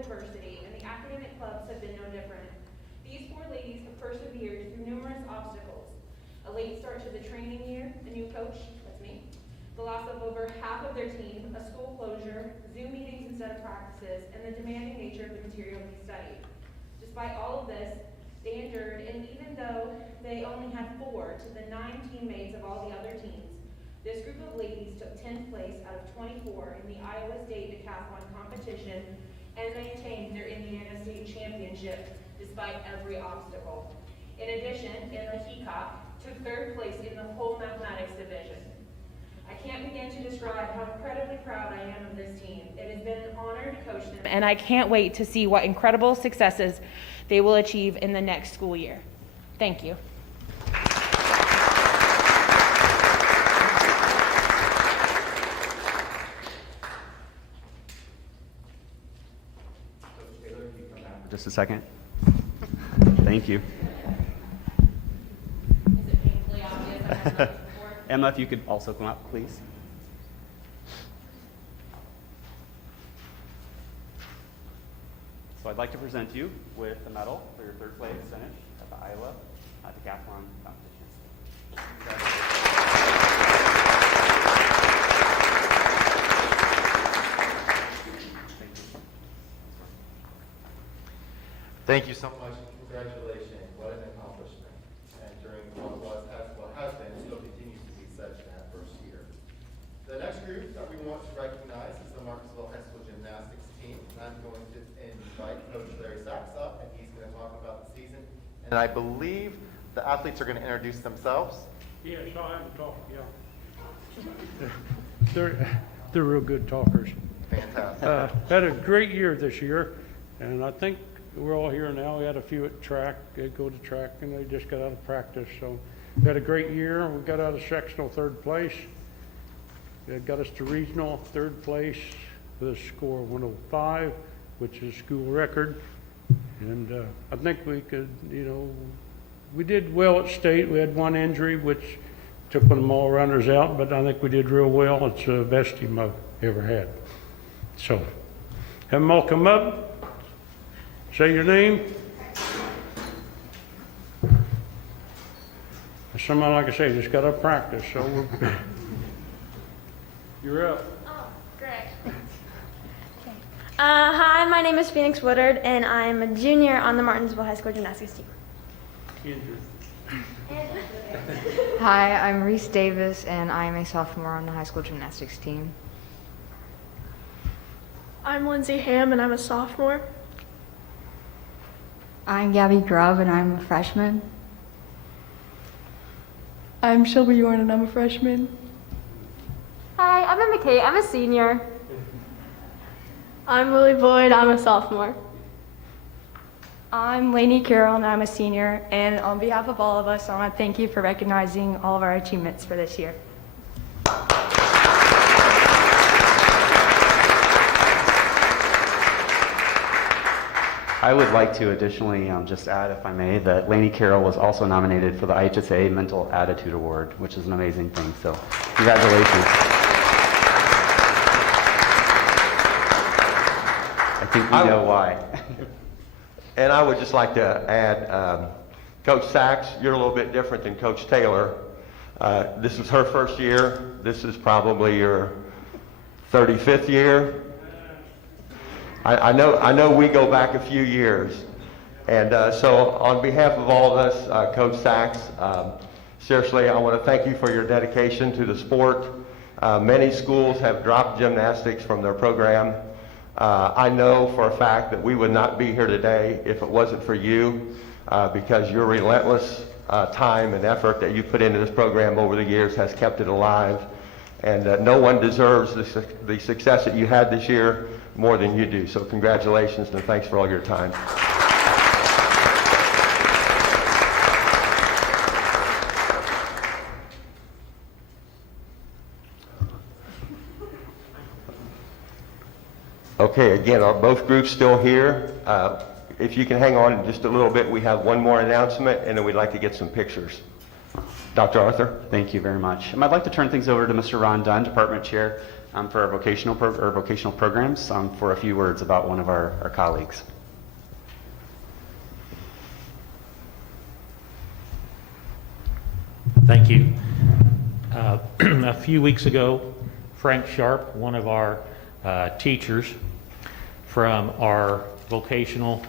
Adversity, and the academic clubs have been no different. These four ladies have persevered through numerous obstacles. A late start to the training year, a new coach, that's me, the loss of over half of their team, a school closure, Zoom meetings instead of practices, and the demanding nature of the material they studied. Despite all of this, they endured, and even though they only had 4 to the 9 teammates of all the other teams, this group of ladies took 10th place out of 24 in the Iowa State Decathlon competition and maintained their Indiana State championship despite every obstacle. In addition, in the HECOP, took 3rd place in the whole mathematics division. I can't begin to describe how incredibly proud I am of this team. It has been an honor to coach them, and I can't wait to see what incredible successes they will achieve in the next school year. Thank you. Just a second. Thank you. Is it painfully obvious I have nothing before? Emma, if you could also come up, please. So I'd like to present you with a medal for your third place finish at the Iowa decathlon competition. Thank you so much, and congratulations. What an accomplishment. And during what has been, still continues to be such an adverse year. The next group that we want to recognize is the Marcusville High School Gymnastics team. I'm going to invite Coach Larry Sachs up, and he's going to talk about the season. And I believe the athletes are going to introduce themselves. Yes, I have a talk, yeah. They're real good talkers. Fantastic. Had a great year this year, and I think we're all here now. We had a few at track. They go to track, and they just got out of practice. So we had a great year. We got out of sectional third place. It got us to regional third place with a score of 105, which is school record. And I think we could, we did well at state. We had one injury, which took one of them all runners out, but I think we did real well. It's the best team I've ever had. So have them all come up. Say your name. Someone, like I say, just got up practice, so you're up. Oh, great. Hi, my name is Phoenix Woodard, and I'm a junior on the Martinsville High School Gymnastics team. Hi, I'm Reese Davis, and I'm a sophomore on the high school gymnastics team. I'm Lindsay Ham, and I'm a sophomore. I'm Gabby Grubb, and I'm a freshman. I'm Shelby Yorn, and I'm a freshman. Hi, I'm Emma Kate. I'm a senior. I'm Lily Boyd. I'm a sophomore. I'm Lainey Carroll, and I'm a senior. And on behalf of all of us, I want to thank you for recognizing all of our achievements for this year. I would like to additionally just add, if I may, that Lainey Carroll was also nominated for the IHSA Mental Attitude Award, which is an amazing thing. So, congratulations. I think we know why. And I would just like to add, Coach Sachs, you're a little bit different than Coach Taylor. This is her first year. This is probably your 35th year. I know we go back a few years. And so on behalf of all of us, Coach Sachs, seriously, I want to thank you for your dedication to the sport. Many schools have dropped gymnastics from their program. I know for a fact that we would not be here today if it wasn't for you, because your relentless time and effort that you put into this program over the years has kept it alive. And no one deserves the success that you had this year more than you do. So congratulations, and thanks for all your time. Okay, again, are both groups still here? If you can hang on just a little bit, we have one more announcement, and then we'd like to get some pictures. Dr. Arthur? Thank you very much. I'd like to turn things over to Mr. Ron Dunn, Department Chair for our vocational programs, for a few words about one of our colleagues. Thank you. A few weeks ago, Frank Sharp, one of our teachers from our vocational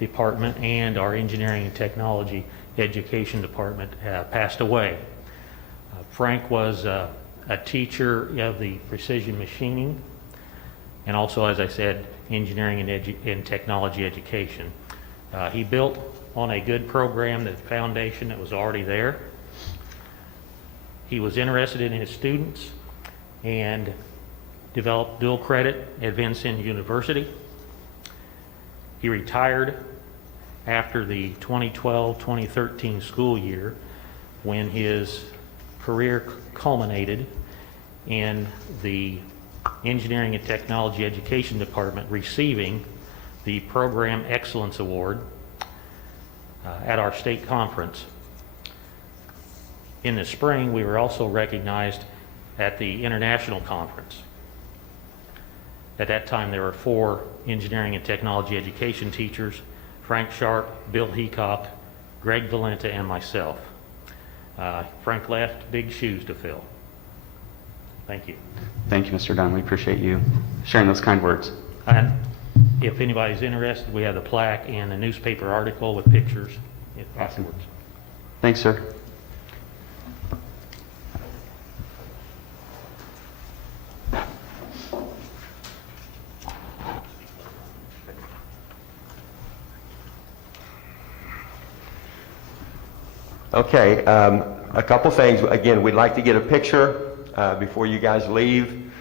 department and our engineering and technology education department, passed away. Frank was a teacher of the precision machining and also, as I said, engineering and technology education. He built on a good program, the foundation that was already there. He was interested in his students and developed dual credit at Vincennes University. He retired after the 2012-2013 school year when his career culminated in the Engineering and Technology Education Department receiving the Program Excellence Award at our state conference. In the spring, we were also recognized at the international conference. At that time, there were 4 engineering and technology education teachers: Frank Sharp, Bill Heacock, Greg Valenta, and myself. Frank left big shoes to fill. Thank you. Thank you, Mr. Dunn. We appreciate you sharing those kind words. And if anybody's interested, we have the plaque and a newspaper article with pictures afterwards. Thanks, sir. Okay, a couple things. Again, we'd like to get a picture before you guys leave.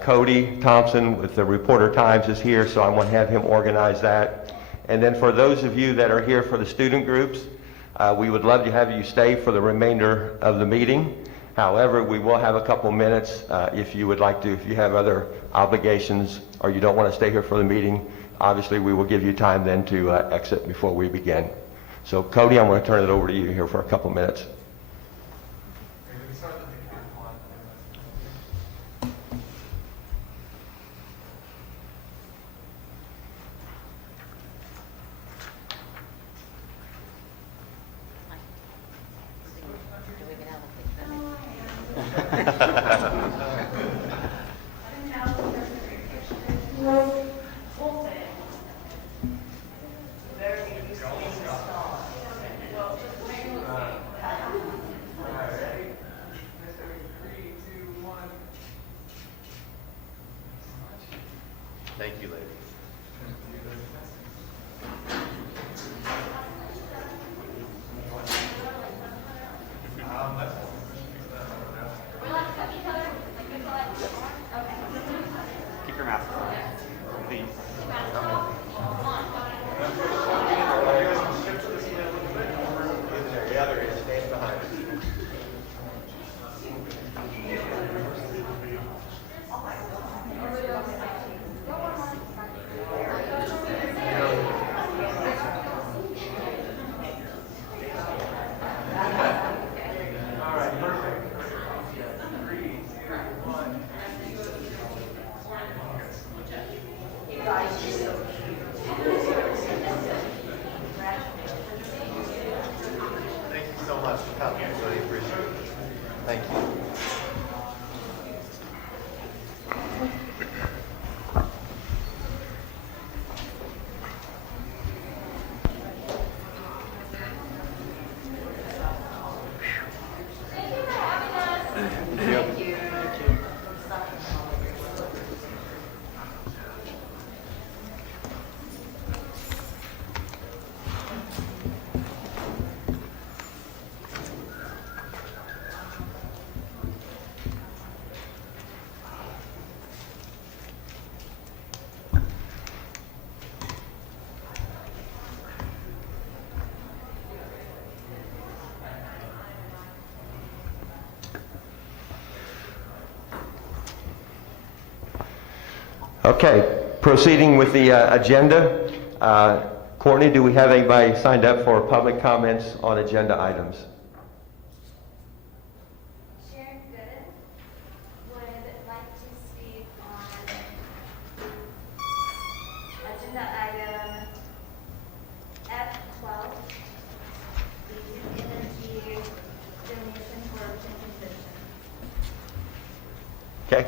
Cody Thompson with the Reporter Times is here, so I'm going to have him organize that. And then for those of you that are here for the student groups, we would love to have you stay for the remainder of the meeting. However, we will have a couple minutes if you would like to, if you have other obligations or you don't want to stay here for the meeting. Obviously, we will give you time then to exit before we begin. So Cody, I'm going to turn it over to you here for a couple minutes. Thank you, ladies. Keep your mask on, please. The other is stand behind us. Thank you so much for coming. I really appreciate it. Thank you. Okay, proceeding with the agenda. Courtney, do we have anybody signed up for public comments on agenda items? Sharon Gooden would like to speak on agenda item F12, the Duke Energy donation for pension position. Okay.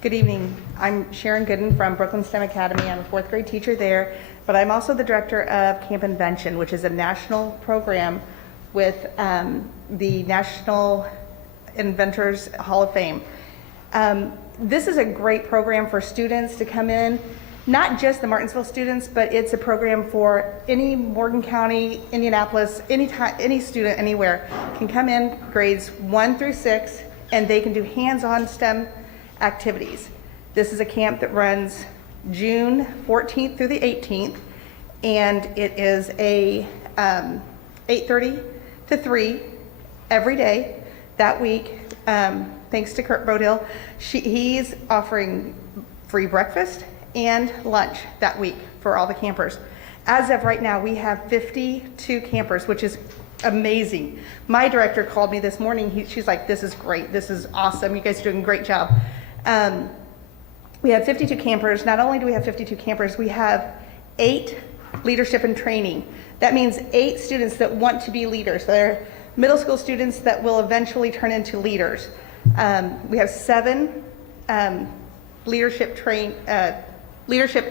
Good evening. I'm Sharon Gooden from Brooklyn STEM Academy. I'm a 4th grade teacher there, but I'm also the director of Camp Invention, which is a national program with the National Inventors Hall of Fame. This is a great program for students to come in, not just the Martinsville students, but it's a program for any Morgan County, Indianapolis, any student anywhere can come in, grades 1 through 6, and they can do hands-on STEM activities. This is a camp that runs June 14th through the 18th, and it is a 8:30 to 3 every day that week. thanks to Kurt Bodill. He's offering free breakfast and lunch that week for all the campers. As of right now, we have 52 campers, which is amazing. My director called me this morning. She's like, this is great. This is awesome. You guys are doing a great job. We have 52 campers. Not only do we have 52 campers, we have 8 leadership and training. That means 8 students that want to be leaders. They're middle school students that will eventually turn into leaders. We have 7 leadership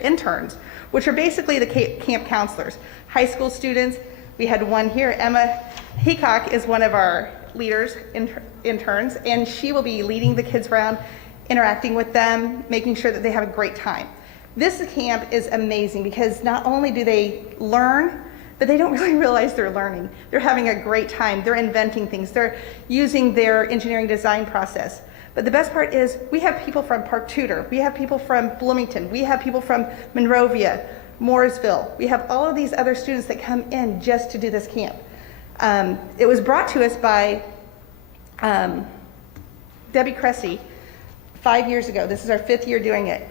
interns, which are basically the camp counselors. High school students, we had one here. Emma Heacock is one of our leaders, interns, and she will be leading the kids around, interacting with them, making sure that they have a great time. This camp is amazing because not only do they learn, but they don't really realize they're learning. They're having a great time. They're inventing things. They're using their engineering design process. But the best part is we have people from Park Tudor. We have people from Bloomington. We have people from Monrovia, Mooresville. We have all of these other students that come in just to do this camp. It was brought to us by Debbie Cressy 5 years ago. This is our 5th year doing it.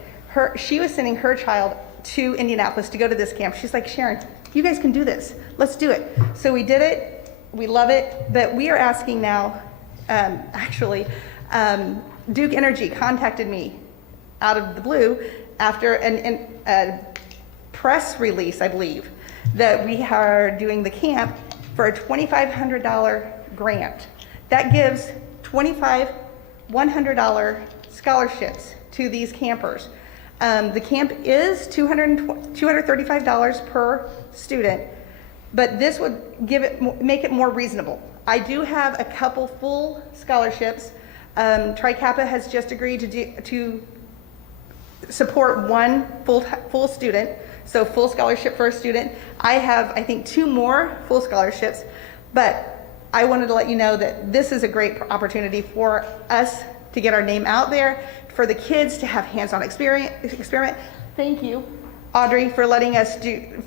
She was sending her child to Indianapolis to go to this camp. She's like, Sharon, you guys can do this. Let's do it. So we did it. We love it. But we are asking now, Duke Energy contacted me out of the blue after a press release, I believe, that we are doing the camp for a $2,500 grant. That gives 25 $100 scholarships to these campers. The camp is $235 per student, but this would make it more reasonable. I do have a couple full scholarships. Tri Kappa has just agreed to support one full student, so full scholarship for a student. I have, I think, 2 more full scholarships, but I wanted to let you know that this is a great opportunity for us to get our name out there, for the kids to have hands-on experiment. Thank you, Audrey, for letting us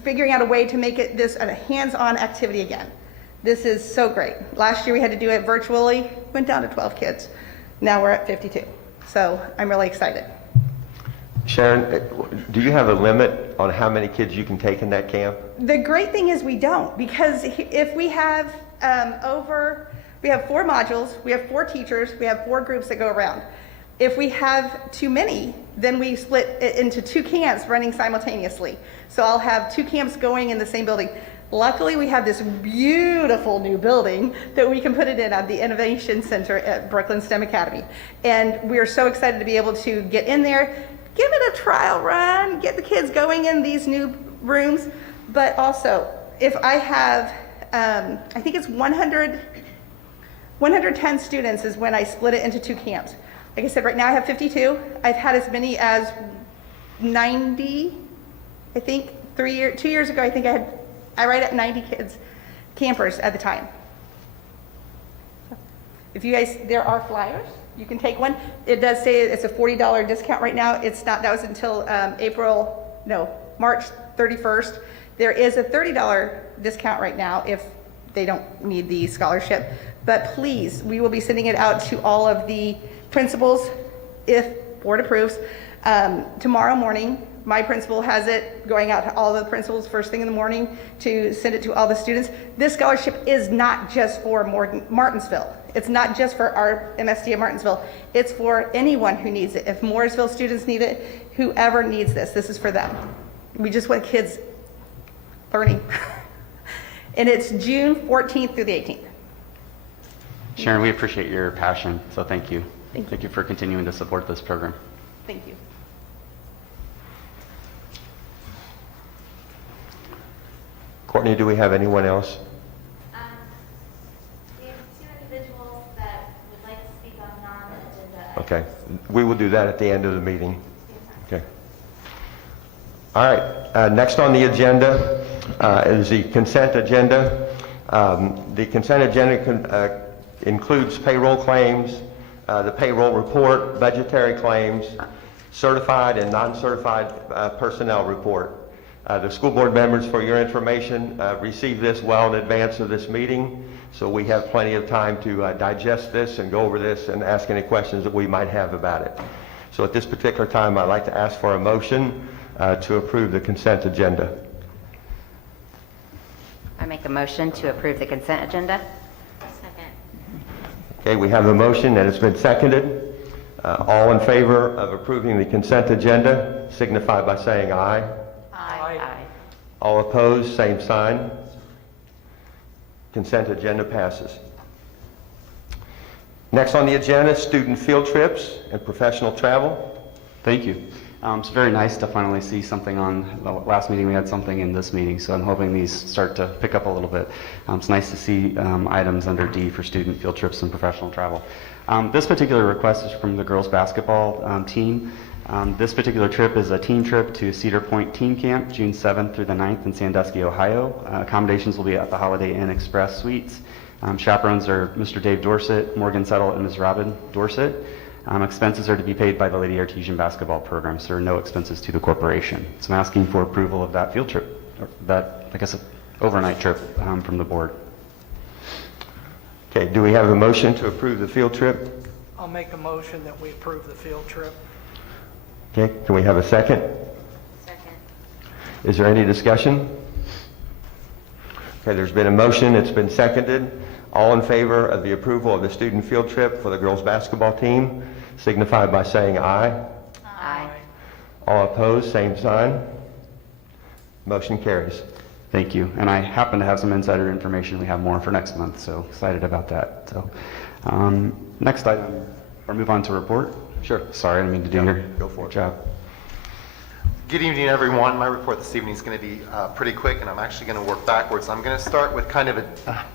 figuring out a way to make this a hands-on activity again. This is so great. Last year we had to do it virtually, went down to 12 kids. Now we're at 52. So I'm really excited. Sharon, do you have a limit on how many kids you can take in that camp? The great thing is we don't, because if we have we have 4 modules, we have 4 teachers, we have 4 groups that go around. If we have too many, then we split it into 2 camps running simultaneously. So I'll have 2 camps going in the same building. Luckily, we have this beautiful new building that we can put it in at the Innovation Center at Brooklyn STEM Academy. And we are so excited to be able to get in there, give it a trial run, get the kids going in these new rooms. But also, if I have, I think it's 110 students is when I split it into 2 camps. Like I said, right now I have 52. I've had as many as 90, I think 2 years ago, I think I right at 90 kids, campers at the time. If you guys, there are flyers, you can take one. It does say it's a $40 discount right now. It's not, that was until March 31st. There is a $30 discount right now if they don't need the scholarship. But please, we will be sending it out to all of the principals if board approves. Tomorrow morning, my principal has it going out to all the principals first thing in the morning to send it to all the students. This scholarship is not just for Martinsville. It's not just for our MSD of Martinsville. It's for anyone who needs it. If Mooresville students need it, whoever needs this is for them. We just want kids learning. And it's June 14th through the 18th. Sharon, we appreciate your passion, so thank you. Thank you for continuing to support this program. Thank you. Courtney, do we have anyone else? We have 2 individuals that would like to speak on non-agenda. Okay, we will do that at the end of the meeting. Okay. All right, next on the agenda is the consent agenda. The consent agenda includes payroll claims, the payroll report, budgetary claims, certified and non-certified personnel report. The school board members, for your information, received this well in advance of this meeting, so we have plenty of time to digest this and go over this and ask any questions that we might have about it. So at this particular time, I'd like to ask for a motion to approve the consent agenda. I make a motion to approve the consent agenda. Second. Okay, we have a motion and it's been seconded. All in favor of approving the consent agenda signify by saying aye. Aye. All opposed, same sign. Consent agenda passes. Next on the agenda, student field trips and professional travel. Thank you. It's very nice to finally see something on the last meeting. We had something in this meeting, so I'm hoping these start to pick up a little bit. It's nice to see items under D for student field trips and professional travel. This particular request is from the girls basketball team. This particular trip is a team trip to Cedar Point Team Camp, June 7th through the 9th in Sandusky, Ohio. Accommodations will be at the Holiday Inn Express Suites. Chaperones are Mr. Dave Dorsett, Morgan Settle, and Ms. Robin Dorsett. Expenses are to be paid by the Lady Artesian Basketball Program, so there are no expenses to the corporation. So I'm asking for approval of that field trip, or that, I guess, overnight trip from the board. Okay, do we have a motion to approve the field trip? I'll make a motion that we approve the field trip. Okay, can we have a second? Second. Is there any discussion? Okay, there's been a motion, it's been seconded. All in favor of the approval of the student field trip for the girls basketball team signify by saying aye. Aye. All opposed, same sign. Motion carries. Thank you. And I happen to have some insider information. We have more for next month, so excited about that. So next item, or move on to report. Sure. Sorry, I didn't mean to do your Go for it. job. Good evening, everyone. My report this evening is going to be pretty quick, and I'm actually going to work backwards. I'm going to start with kind of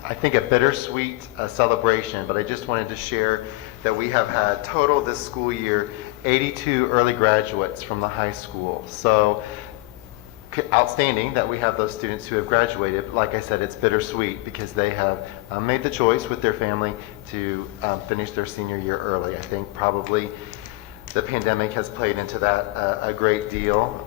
I think a bittersweet celebration, but I just wanted to share that we have had total this school year 82 early graduates from the high school. So outstanding that we have those students who have graduated. Like I said, it's bittersweet because they have made the choice with their family to finish their senior year early. I think probably the pandemic has played into that a great deal.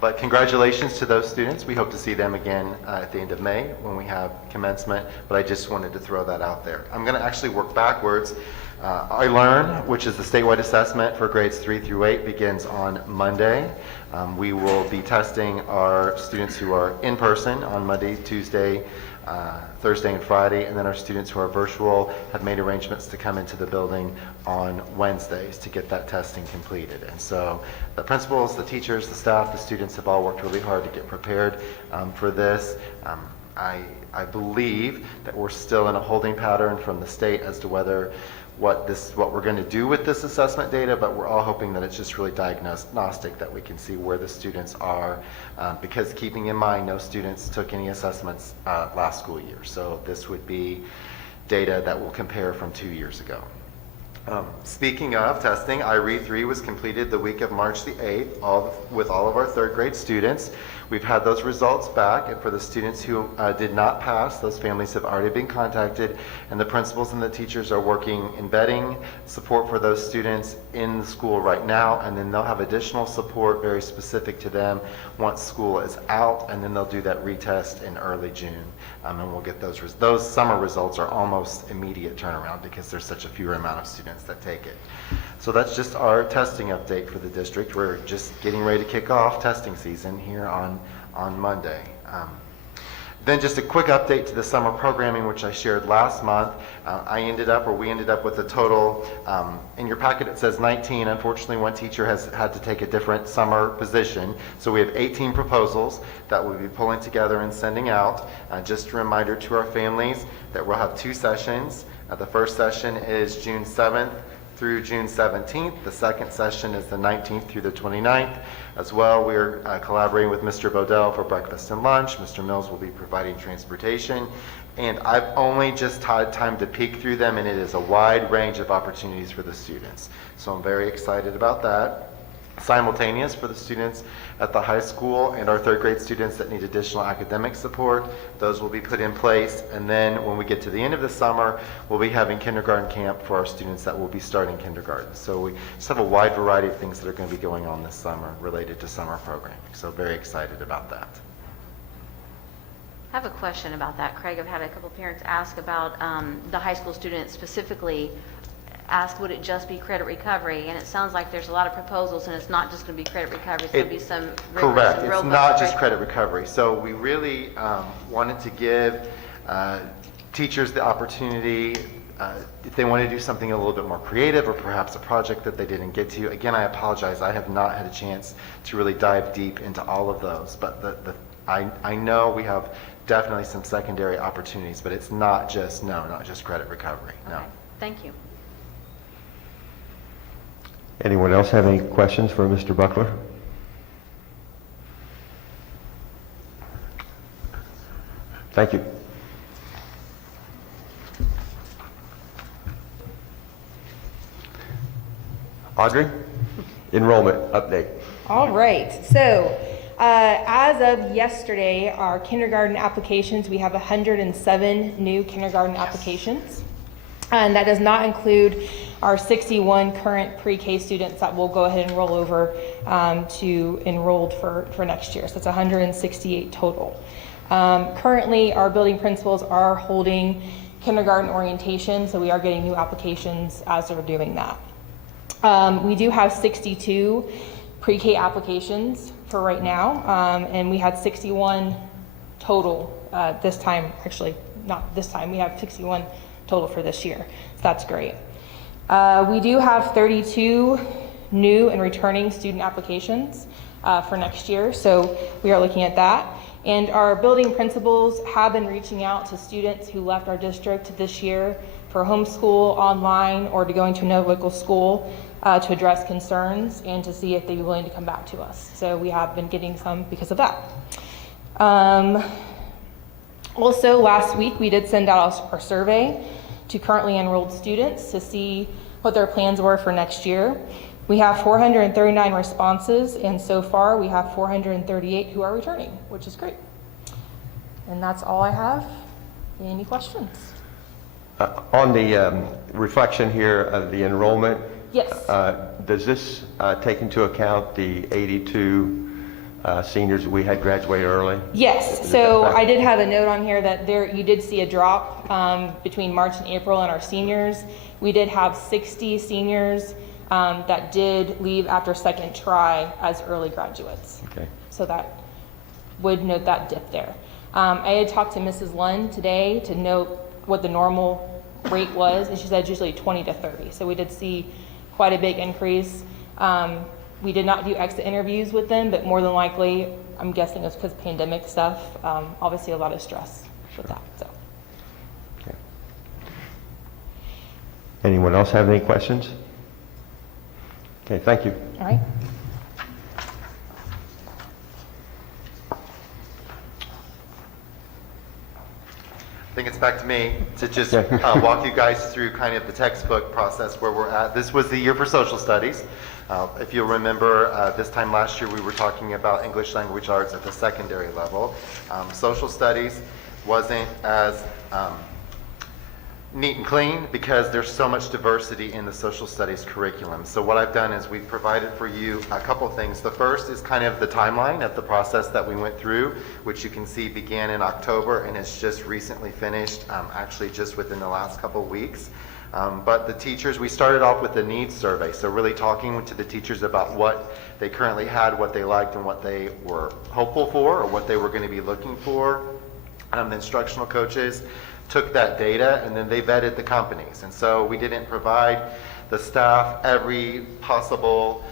But congratulations to those students. We hope to see them again at the end of May when we have commencement, but I just wanted to throw that out there. I'm going to actually work backwards. I Learn, which is the statewide assessment for grades 3 through 8, begins on Monday. We will be testing our students who are in person on Monday, Tuesday, Thursday, and Friday, and then our students who are virtual have made arrangements to come into the building on Wednesdays to get that testing completed. And so the principals, the teachers, the staff, the students have all worked really hard to get prepared for this. I believe that we're still in a holding pattern from the state as to whether what we're going to do with this assessment data, but we're all hoping that it's just really diagnostic, that we can see where the students are, because keeping in mind no students took any assessments last school year. So this would be data that will compare from 2 years ago. Speaking of testing, IRE 3 was completed the week of March the 8th with all of our third grade students. We've had those results back, and for the students who did not pass, those families have already been contacted, and the principals and the teachers are working embedding support for those students in the school right now, and then they'll have additional support very specific to them once school is out, and then they'll do that retest in early June, and we'll get those summer results are almost immediate turnaround because there's such a fewer amount of students that take it. So that's just our testing update for the district. We're just getting ready to kick off testing season here on Monday. Then just a quick update to the summer programming, which I shared last month. We ended up with a total, in your packet it says 19. Unfortunately, one teacher has had to take a different summer position. So we have 18 proposals that we'll be pulling together and sending out. Just a reminder to our families that we'll have 2 sessions. The first session is June 7th through June 17th. The second session is the 19th through the 29th. As well, we're collaborating with Mr. Bodell for breakfast and lunch. Mr. Mills will be providing transportation. And I've only just had time to peek through them, and it is a wide range of opportunities for the students. So I'm very excited about that. simultaneous for the students at the high school and our third grade students that need additional academic support. Those will be put in place, and then when we get to the end of the summer, we'll be having kindergarten camp for our students that will be starting kindergarten. So we just have a wide variety of things that are going to be going on this summer related to summer programming. So very excited about that. I have a question about that, Craig. I've had a couple parents ask about the high school students specifically. Ask, would it just be credit recovery? And it sounds like there's a lot of proposals, and it's not just going to be credit recovery. It's going to be some rigorous Correct. and It's robust not just credit recovery. So we really wanted to give teachers the opportunity, if they want to do something a little bit more creative or perhaps a project that they didn't get to. Again, I apologize. I have not had a chance to really dive deep into all of those. But I know we have definitely some secondary opportunities, but it's not just credit recovery. No. Okay. Thank you. Anyone else have any questions for Mr. Buckler? Thank you. Audrey, enrollment update. All right, so as of yesterday, our kindergarten applications, we have 107 new kindergarten applications. And that does not include our 61 current pre-K students that will go ahead and roll over to enrolled for next year. So it's 168 total. Currently, our building principals are holding kindergarten orientation, so we are getting new applications as they're doing that. We do have 62 pre-K applications for right now, and we had 61 total this time. Actually, not this time. We have 61 total for this year, so that's great. We do have 32 new and returning student applications for next year, so we are looking at that. And our building principals have been reaching out to students who left our district this year for homeschool, online, or to go into another local school to address concerns and to see if they'd be willing to come back to us. So we have been getting some because of that. Also, last week we did send out our survey to currently enrolled students to see what their plans were for next year. We have 439 responses, and so far we have 438 who are returning, which is great. And that's all I have. Any questions? On the reflection here of the enrollment, Yes. Does this take into account the 82 seniors we had graduate early? Yes, so I did have a note on here that you did see a drop between March and April in our seniors. We did have 60 seniors that did leave after second try as early graduates. Okay. So that would note that dip there. I had talked to Mrs. Lund today to note what the normal rate was, and she said usually 20 to 30. So we did see quite a big increase. We did not do exit interviews with them, but more than likely, I'm guessing it's because pandemic stuff. Obviously, a lot of stress with that. So. Okay. Anyone else have any questions? Okay, thank you. All right. I think it's back to me to just walk you guys through kind of the textbook process where we're at. This was the year for social studies. If you'll remember, this time last year we were talking about English language arts at the secondary level. Social studies wasn't as neat and clean because there's so much diversity in the social studies curriculum. So what I've done is we've provided for you a couple things. The first is kind of the timeline of the process that we went through, which you can see began in October and it's just recently finished, actually just within the last couple weeks. But the teachers, we started off with the needs survey. So really talking to the teachers about what they currently had, what they liked, and what they were hopeful for, or what they were going to be looking for. The instructional coaches took that data and then they vetted the companies. And so we didn't provide the staff every possible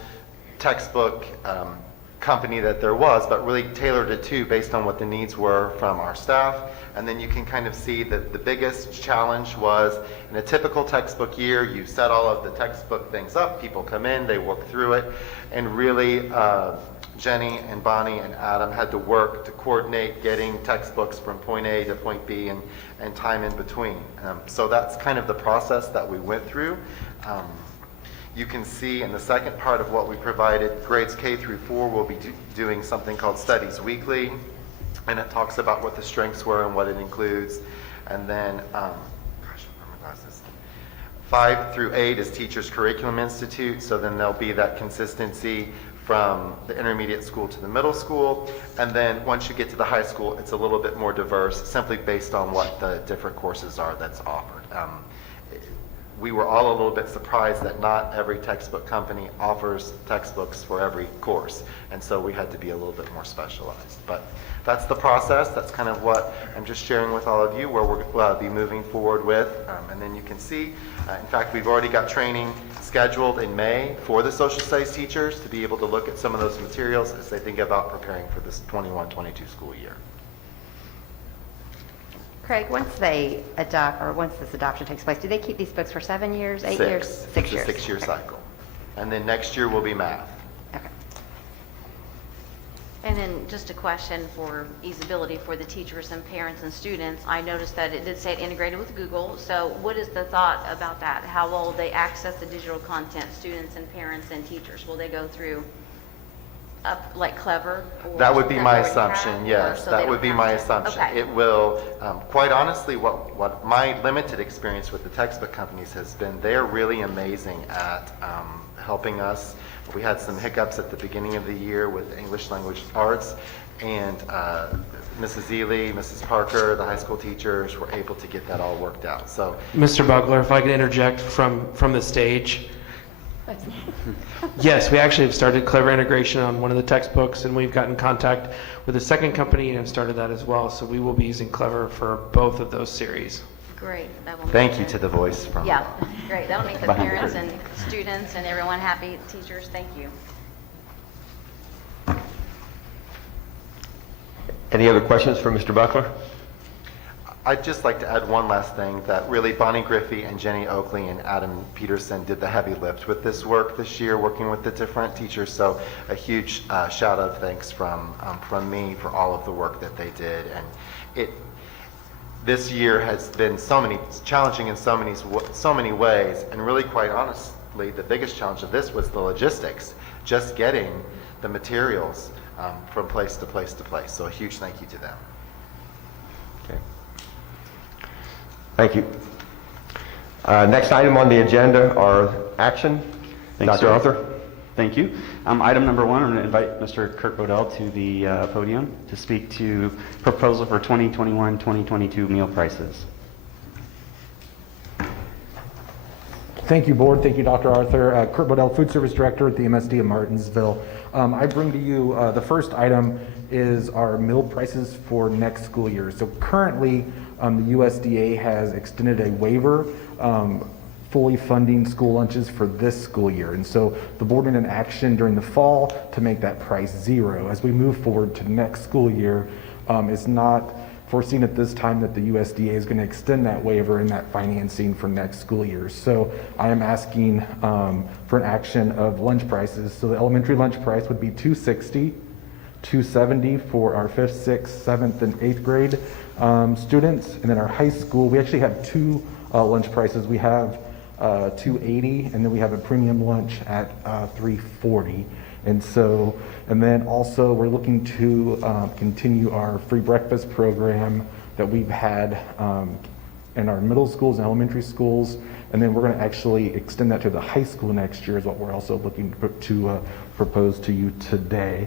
textbook company that there was, but really tailored it to based on what the needs were from our staff. And then you can kind of see that the biggest challenge was in a typical textbook year, you set all of the textbook things up, people come in, they work through it, and really Jenny and Bonnie and Adam had to work to coordinate getting textbooks from point A to point B and time in between. So that's kind of the process that we went through. You can see in the second part of what we provided, grades K through 4 will be doing something called Studies Weekly, and it talks about what the strengths were and what it includes. And then, gosh, where are my glasses? 5 through 8 is Teachers Curriculum Institute, so then there'll be that consistency from the intermediate school to the middle school. And then once you get to the high school, it's a little bit more diverse, simply based on what the different courses are that's offered. We were all a little bit surprised that not every textbook company offers textbooks for every course, and so we had to be a little bit more specialized. But that's the process. That's kind of what I'm just sharing with all of you, where we'll be moving forward with. And then you can see, in fact, we've already got training scheduled in May for the social studies teachers to be able to look at some of those materials as they think about preparing for this 21-22 school year. Craig, once they adopt, or once this adoption takes place, do they keep these books for 7 years, 8 years? 6 years. It's a 6-year Okay. cycle. And then next year will be math. Okay. And then just a question for easeability for the teachers and parents and students. I noticed that it did say it integrated with Google. So what is the thought about that? How will they access the digital content, students and parents and teachers? Will they go through up like Clever? Or That would be that my they already assumption, have, or yes. so That they would don't be have my to? assumption. Okay. It will, quite honestly, what my limited experience with the textbook companies has been, they're really amazing at helping us. We had some hiccups at the beginning of the year with English language arts, and Mrs. Ely, Mrs. Parker, the high school teachers were able to get that all worked out. So, Mr. Buckler, if I could interject from the stage. Yes, we actually have started Clever integration on one of the textbooks, and we've gotten in contact with a second company and have started that as well. So we will be using Clever for both of those series. Great. That will thank make you it- to the voice from. Yeah, great. That'll make the Behind the parents curtain. and students and everyone happy. Teachers, thank you. Any other questions for Mr. Buckler? I'd just like to add one last thing, that really Bonnie Griffey and Jenny Oakley and Adam Peterson did the heavy lift with this work this year, working with the different teachers. So a huge shout out thanks from me for all of the work that they did. And this year has been challenging in so many ways, and really quite honestly, the biggest challenge of this was the logistics, just getting the materials from place to place to place. So a huge thank you to them. Okay. Thank you. Next item on the agenda are action. Thanks, Dr. sir. Arthur. Thank you. Item number 1, I'm going to invite Mr. Kurt Bodell to the podium to speak to proposal for 2021-2022 meal prices. Thank you, Board. Thank you, Dr. Arthur. Kurt Bodell, Food Service Director at the MSD of Martinsville. I bring to you, the first item is our meal prices for next school year. So currently, the USDA has extended a waiver fully funding school lunches for this school year. And so the board went in action during the fall to make that price 0. As we move forward to next school year, it's not foreseen at this time that the USDA is going to extend that waiver and that financing for next school year. So I am asking for an action of lunch prices. So the elementary lunch price would be $2.60, $2.70 for our 5th, 6th, 7th, and 8th grade students. And then our high school, we actually have 2 lunch prices. We have $2.80, and then we have a premium lunch at $3.40. And then also we're looking to continue our free breakfast program that we've had in our middle schools and elementary schools. And then we're going to actually extend that to the high school next year is what we're also looking to propose to you today.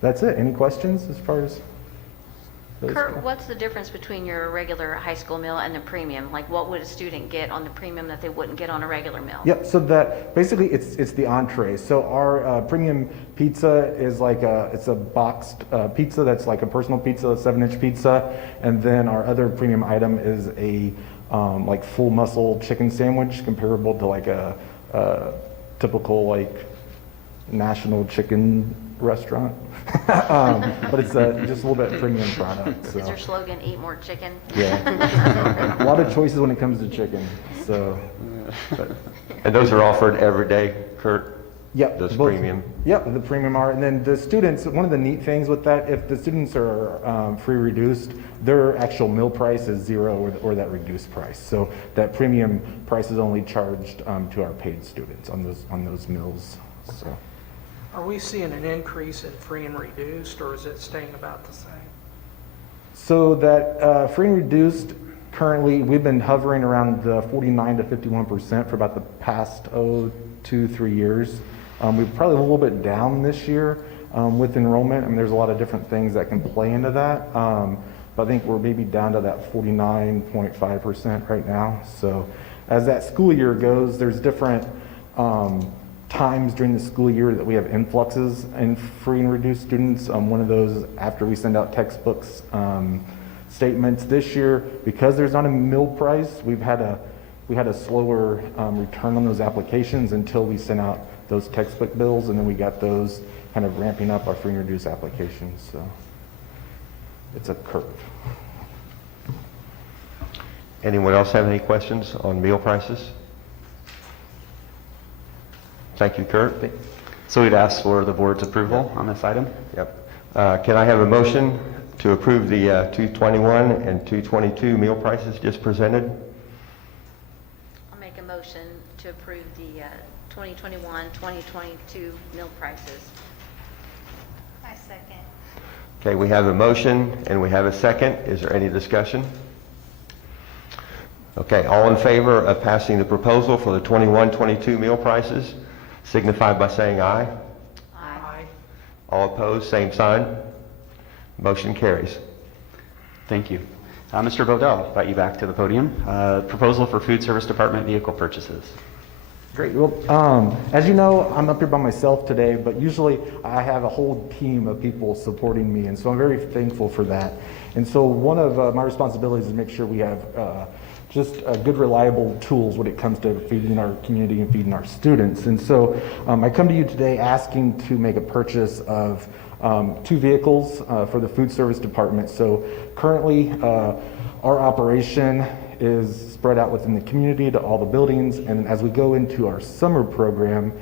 That's it. Any questions as far as those Kurt, go? what's the difference between your regular high school meal and the premium? Like, what would a student get on the premium that they wouldn't get on a regular meal? Yep, so that basically it's the entree. So our premium pizza is like it's a boxed pizza that's like a personal pizza, a 7-inch pizza, and then our other premium item is a like full muscle chicken sandwich, comparable to like a typical like national chicken restaurant. But it's just a little bit premium product. So. Is your slogan, eat more chicken? Yeah, a lot of choices when it comes to chicken. So, And those are offered every day, Kurt? Yep. Those both- premium. Yep, the premium are, and then the students, one of the neat things with that, if the students are free reduced, their actual meal price is zero or that reduced price. So that premium price is only charged to our paid students on those meals, so. Are we seeing an increase in free and reduced, or is it staying about the same? So that free and reduced, currently, we've been hovering around the 49 to 51% for about the past, 2-3 years. We're probably a little bit down this year with enrollment. I mean, there's a lot of different things that can play into that. But I think we're maybe down to that 49.5% right now. So as that school year goes, there's different times during the school year that we have influxes in free and reduced students. One of those after we send out textbooks statements. This year, because there's not a meal price, we had a slower return on those applications until we sent out those textbook bills, and then we got those kind of ramping up our free and reduced applications. So it's a curve. Anyone else have any questions on meal prices? Thank you, Kurt. So we'd ask for the board's approval on this item. Yep. Can I have a motion to approve the 221 and 222 meal prices just presented? I'll make a motion to approve the 2021-2022 meal prices. I second. Okay, we have a motion and we have a second. Is there any discussion? Okay, all in favor of passing the proposal for the 21-22 meal prices signify by saying aye. Aye. All opposed, same sign. Motion carries. Thank you. Mr. Bodell, invite you back to the podium. Proposal for food service department vehicle purchases. Great. Well, as you know, I'm up here by myself today, but usually I have a whole team of people supporting me, and so I'm very thankful for that. And so one of my responsibilities is to make sure we have just good, reliable tools when it comes to feeding our community and feeding our students. And so I come to you today asking to make a purchase of 2 vehicles for the food service department. So currently, our operation is spread out within the community to all the buildings, and as we go into our summer program,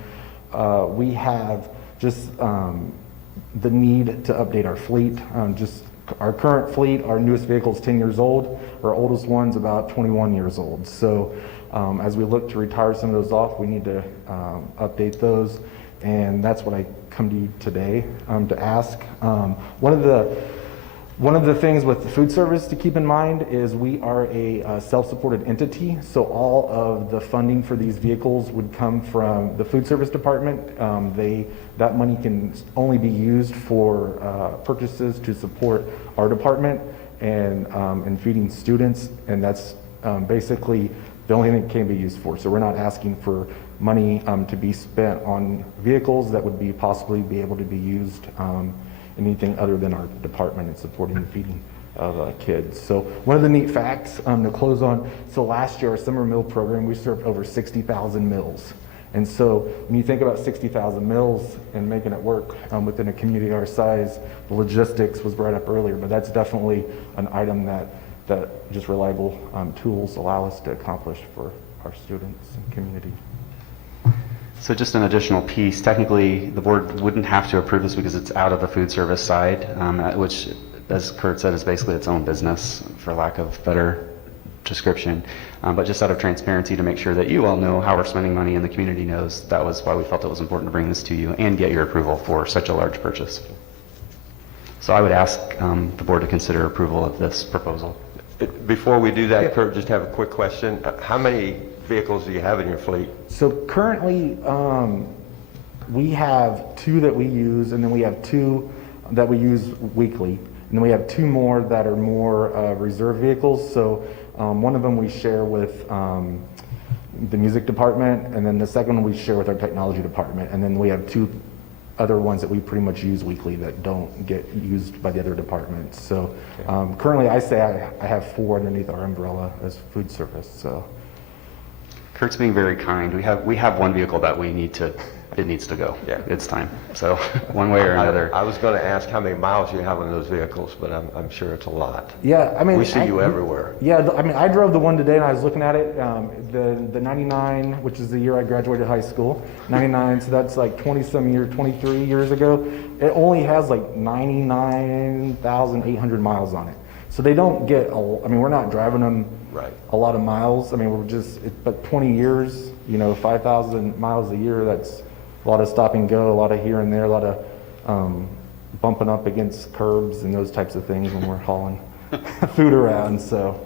we have just the need to update our fleet. Just our current fleet, our newest vehicle is 10 years old, our oldest one's about 21 years old. So as we look to retire some of those off, we need to update those, and that's what I come to you today to ask. One of the things with the food service to keep in mind is we are a self-supported entity, so all of the funding for these vehicles would come from the food service department. That money can only be used for purchases to support our department and feeding students, and that's basically the only thing it can be used for. So we're not asking for money to be spent on vehicles that would be possibly be able to be used anything other than our department and supporting the feeding of kids. So one of the neat facts to close on, so last year our summer meal program, we served over 60,000 meals. And so when you think about 60,000 meals and making it work within a community our size, the logistics was brought up earlier, but that's definitely an item that just reliable tools allow us to accomplish for our students and community. So just an additional piece, technically the board wouldn't have to approve this because it's out of the food service side, which, as Kurt said, is basically its own business, for lack of better description. But just out of transparency to make sure that you all know how we're spending money and the community knows, that was why we felt it was important to bring this to you and get your approval for such a large purchase. So I would ask the board to consider approval of this proposal. Before we do that, Kurt, just have a quick question. How many vehicles do you have in your fleet? So currently, we have 2 that we use, and then we have 2 that we use weekly, and then we have 2 more that are more reserve vehicles. So one of them we share with the music department, and then the second one we share with our technology department, and then we have 2 other ones that we pretty much use weekly that don't get used by the other departments. So currently, I say I have 4 underneath our umbrella as food service. So. Kurt's being very kind. We have 1 vehicle that we need to it needs to go. Yeah. It's time. So one way or another. I was going to ask how many miles you have on those vehicles, but I'm sure it's a lot. Yeah, I mean, We see you everywhere. Yeah, I mean, I drove the one today and I was looking at it, the 99, which is the year I graduated high school, 99, so that's like 20-some years, 23 years ago. It only has like 99,800 miles on it. So they don't get, I mean, we're not driving them Right. a lot of miles. I mean, we're just, but 20 years, 5,000 miles a year, that's a lot of stop and go, a lot of here and there, a lot of bumping up against curbs and those types of things when we're hauling food around. So,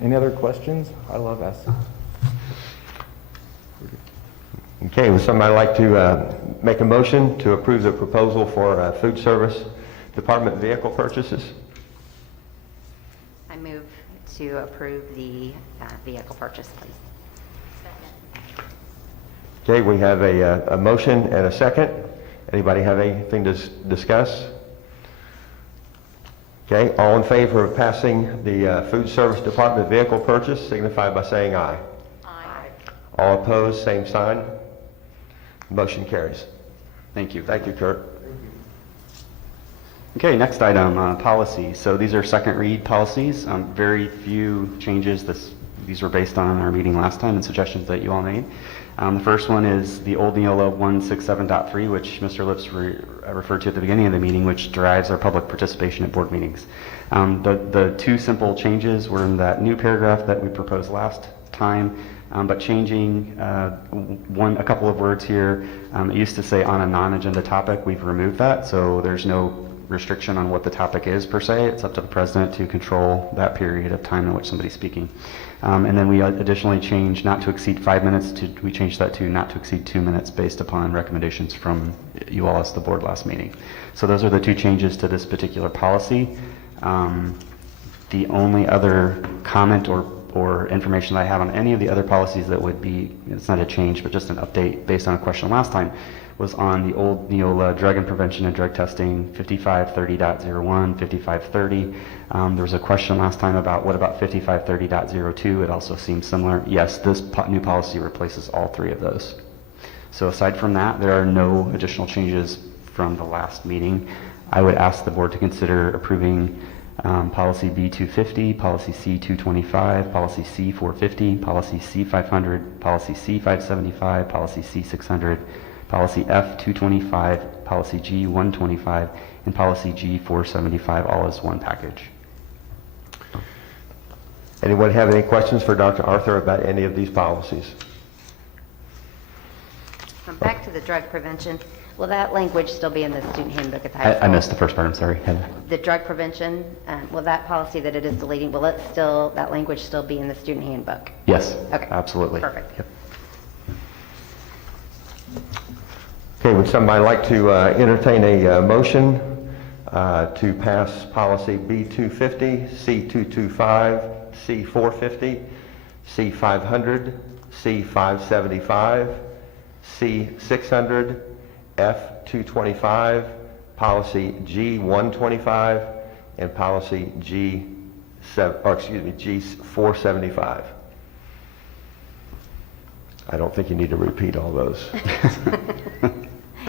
any other questions? I love asking. Okay, would somebody like to make a motion to approve the proposal for food service department vehicle purchases? I move to approve the vehicle purchase, please. Okay, we have a motion and a second. Anybody have anything to discuss? Okay, all in favor of passing the food service department vehicle purchase signify by saying aye. Aye. All opposed, same sign. Motion carries. Thank you. Thank you, Kurt. Okay, next item, policy. So these are second read policies. Very few changes. These were based on our meeting last time and suggestions that you all made. The first one is the old Neola 167.3, which Mr. Lips referred to at the beginning of the meeting, which drives our public participation at board meetings. The two simple changes were in that new paragraph that we proposed last time, but changing a couple of words here. It used to say on a non-agenda topic. We've removed that, so there's no restriction on what the topic is per se. It's up to the president to control that period of time in which somebody's speaking. And then we additionally changed not to exceed 5 minutes we changed that to not to exceed 2 minutes based upon recommendations from you all as the board last meeting. So those are the two changes to this particular policy. The only other comment or information that I have on any of the other policies that would be, it's not a change, but just an update based on a question last time, was on the old Neola drug and prevention and drug testing 5530.01, 5530. There was a question last time about what about 5530.02. It also seems similar. Yes, this new policy replaces all three of those. So aside from that, there are no additional changes from the last meeting. I would ask the board to consider approving policy B250, policy C225, policy C450, policy C500, policy C575, policy C600, policy F225, policy G125, and policy G475 all as one package. Anyone have any questions for Dr. Arthur about any of these policies? Back to the drug prevention. Will that language still be in the student handbook at the high school? I missed the first part, I'm sorry, Heather. The drug prevention, will that policy that it is deleting, will that language still be in the student handbook? Yes, Okay. absolutely. Perfect. Yep. Okay, would somebody like to entertain a motion to pass policy B250, C225, C450, C500, C575, C600, F225, policy G125, and policy G475. I don't think you need to repeat all those.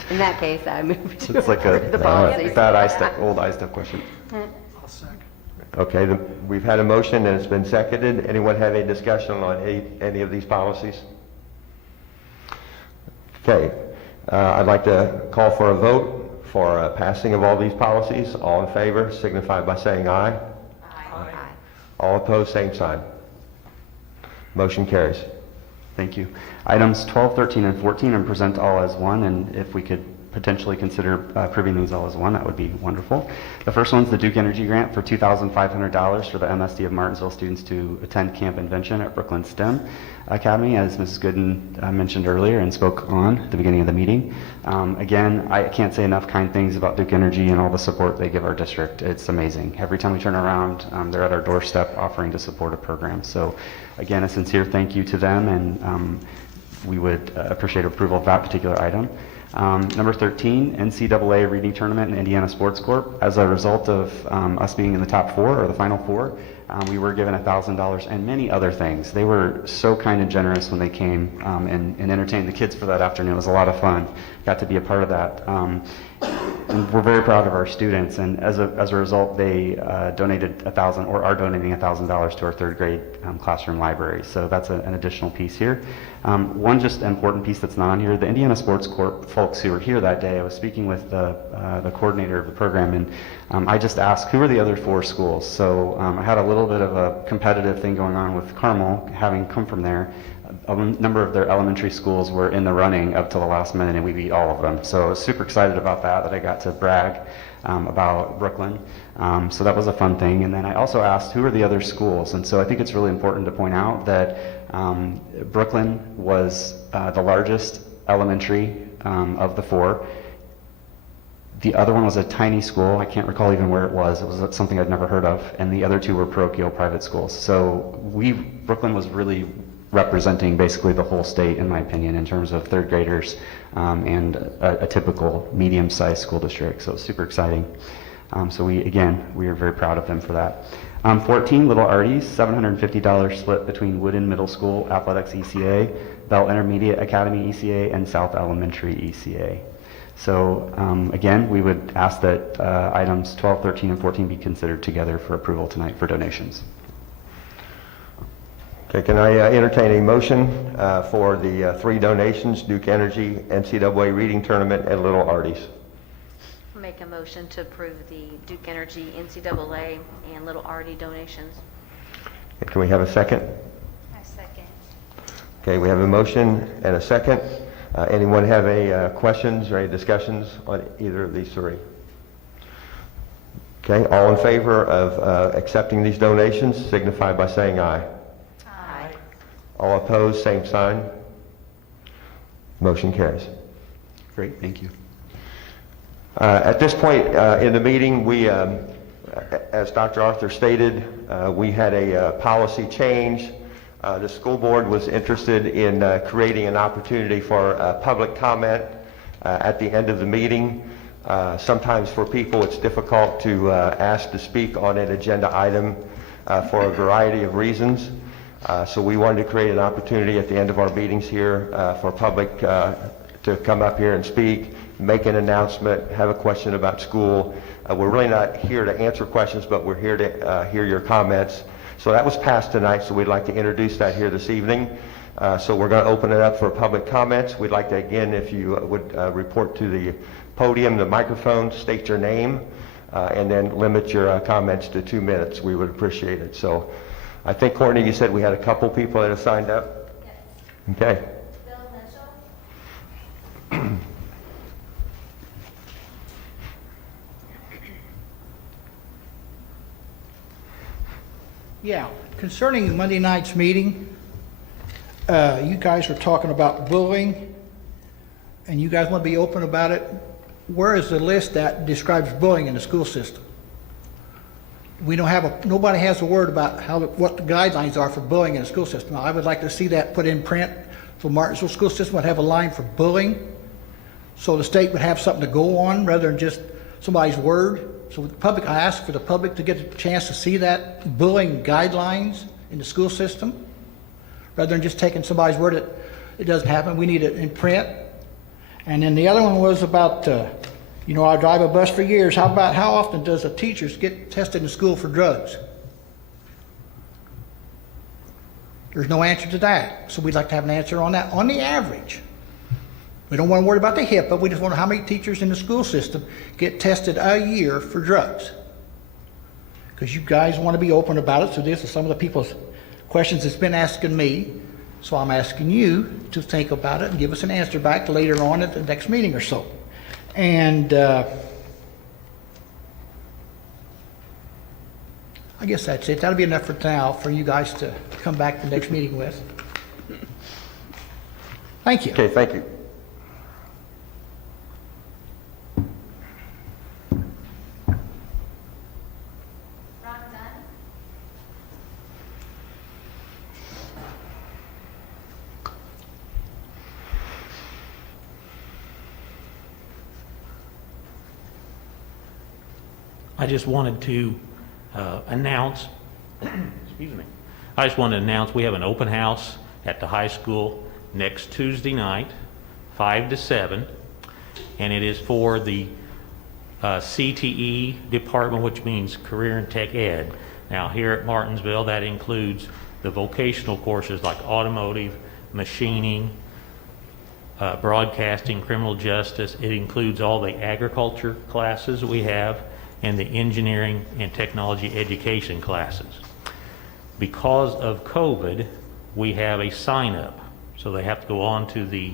In that case, I move to It's like approve the a policy. bad old I-STEP question. I'll second. Okay, we've had a motion and it's been seconded. Anyone have any discussion on any of these policies? Okay, I'd like to call for a vote for passing of all these policies. All in favor signify by saying aye. Aye. All opposed, same sign. Motion carries. Thank you. Items 12, 13, and 14 are present all as one, and if we could potentially consider approving these all as one, that would be wonderful. The first one's the Duke Energy Grant for $2,500 for the MSD of Martinsville students to attend Camp Invention at Brooklyn STEM Academy, as Mrs. Gooden mentioned earlier and spoke on at the beginning of the meeting. Again, I can't say enough kind things about Duke Energy and all the support they give our district. It's amazing. Every time we turn around, they're at our doorstep offering to support a program. So again, a sincere thank you to them, and we would appreciate approval of that particular item. Number 13, NCAA Reading Tournament and Indiana Sports Corp. As a result of us being in the top four or the final four, we were given $1,000 and many other things. They were so kind and generous when they came and entertained the kids for that afternoon. It was a lot of fun. Got to be a part of that. And we're very proud of our students, and as a result, they donated $1,000 or are donating $1,000 to our third grade classroom library. So that's an additional piece here. One just important piece that's not on here, the Indiana Sports Corp folks who were here that day, I was speaking with the coordinator of the program, and I just asked, who are the other 4 schools? So I had a little bit of a competitive thing going on with Carmel, having come from there. A number of their elementary schools were in the running up to the last minute, and we beat all of them. So I was super excited about that I got to brag about Brooklyn. So that was a fun thing. And then I also asked, who are the other schools? And so I think it's really important to point out that Brooklyn was the largest elementary of the 4. The other one was a tiny school. I can't recall even where it was. It was something I'd never heard of. And the other 2 were parochial private schools. So Brooklyn was really representing basically the whole state, in my opinion, in terms of third graders and a typical medium-sized school district. So it was super exciting. So we are very proud of them for that. 14, Little Arties, $750 split between Woodin Middle School Athletics ECA, Bell Intermediate Academy ECA, and South Elementary ECA. So again, we would ask that items 12, 13, and 14 be considered together for approval tonight for donations. Okay, can I entertain a motion for the 3 donations, Duke Energy, NCAA Reading Tournament, and Little Arties? Make a motion to approve the Duke Energy, NCAA, and Little Artie donations. Okay, can we have a second? I second. Okay, we have a motion and a second. Anyone have any questions or any discussions on either of these 3? Okay, all in favor of accepting these donations signify by saying aye. Aye. All opposed, same sign. Motion carries. Great, thank you. At this point in the meeting, we, as Dr. Arthur stated, we had a policy change. The school board was interested in creating an opportunity for public comment at the end of the meeting. Sometimes for people it's difficult to ask to speak on an agenda item for a variety of reasons. So we wanted to create an opportunity at the end of our meetings here for public to come up here and speak, make an announcement, have a question about school. We're really not here to answer questions, but we're here to hear your comments. So that was passed tonight, so we'd like to introduce that here this evening. So we're going to open it up for public comments. We'd like to, again, if you would report to the podium, the microphone, state your name, and then limit your comments to 2 minutes. We would appreciate it. So I think, Courtney, you said we had a couple people that have signed up? Yes. Okay. Bill Mitchell. Yeah, concerning Monday night's meeting, you guys were talking about bullying, and you guys want to be open about it. Where is the list that describes bullying in the school system? We don't have nobody has a word about what the guidelines are for bullying in the school system. Now, I would like to see that put in print, so Martinsville school system would have a line for bullying, so the state would have something to go on rather than just somebody's word. So the public, I ask for the public to get a chance to see that bullying guidelines in the school system, rather than just taking somebody's word that it doesn't happen. We need it in print. And then the other one was about, I drive a bus for years. How often does a teacher get tested in school for drugs? There's no answer to that. So we'd like to have an answer on that. On the average, we don't want to worry about the HIP, but we just want to know how many teachers in the school system get tested a year for drugs. Because you guys want to be open about it. So these are some of the people's questions that's been asking me. So I'm asking you to think about it and give us an answer back later on at the next meeting or so. And I guess that's it. That'll be enough for now for you guys to come back to the next meeting with. Thank you. Okay, thank you. I just wanted to announce Excuse me. I just wanted to announce we have an open house at the high school next Tuesday night, 5 to 7, and it is for the CTE department, which means Career and Tech Ed. Now, here at Martinsville, that includes the vocational courses like automotive, machining, broadcasting, criminal justice. It includes all the agriculture classes we have and the engineering and technology education classes. Because of COVID, we have a sign up. So they have to go on to the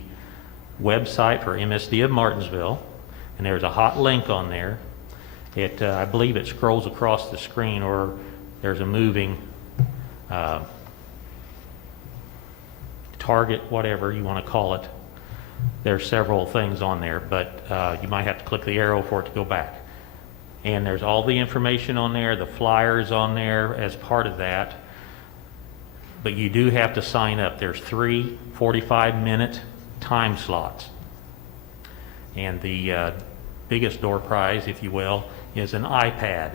website for MSD of Martinsville, and there's a hot link on there. I believe it scrolls across the screen, or there's a moving target, whatever you want to call it. There's several things on there, but you might have to click the arrow for it to go back. And there's all the information on there. The flyer is on there as part of that. But you do have to sign up. There's 3 45-minute time slots. And the biggest door prize, if you will, is an iPad.